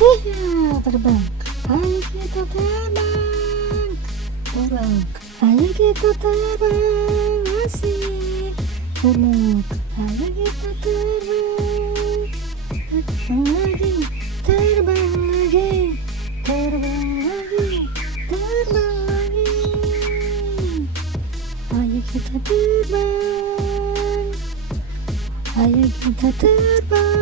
Iya, terbang. Ayo kita terbang. Terbang. Ayo kita terbang. Asik. Terbang. Ayo kita terbang. Terbang lagi. Terbang lagi. Terbang lagi. Terbang lagi. Ayo kita terbang. Ayo kita terbang.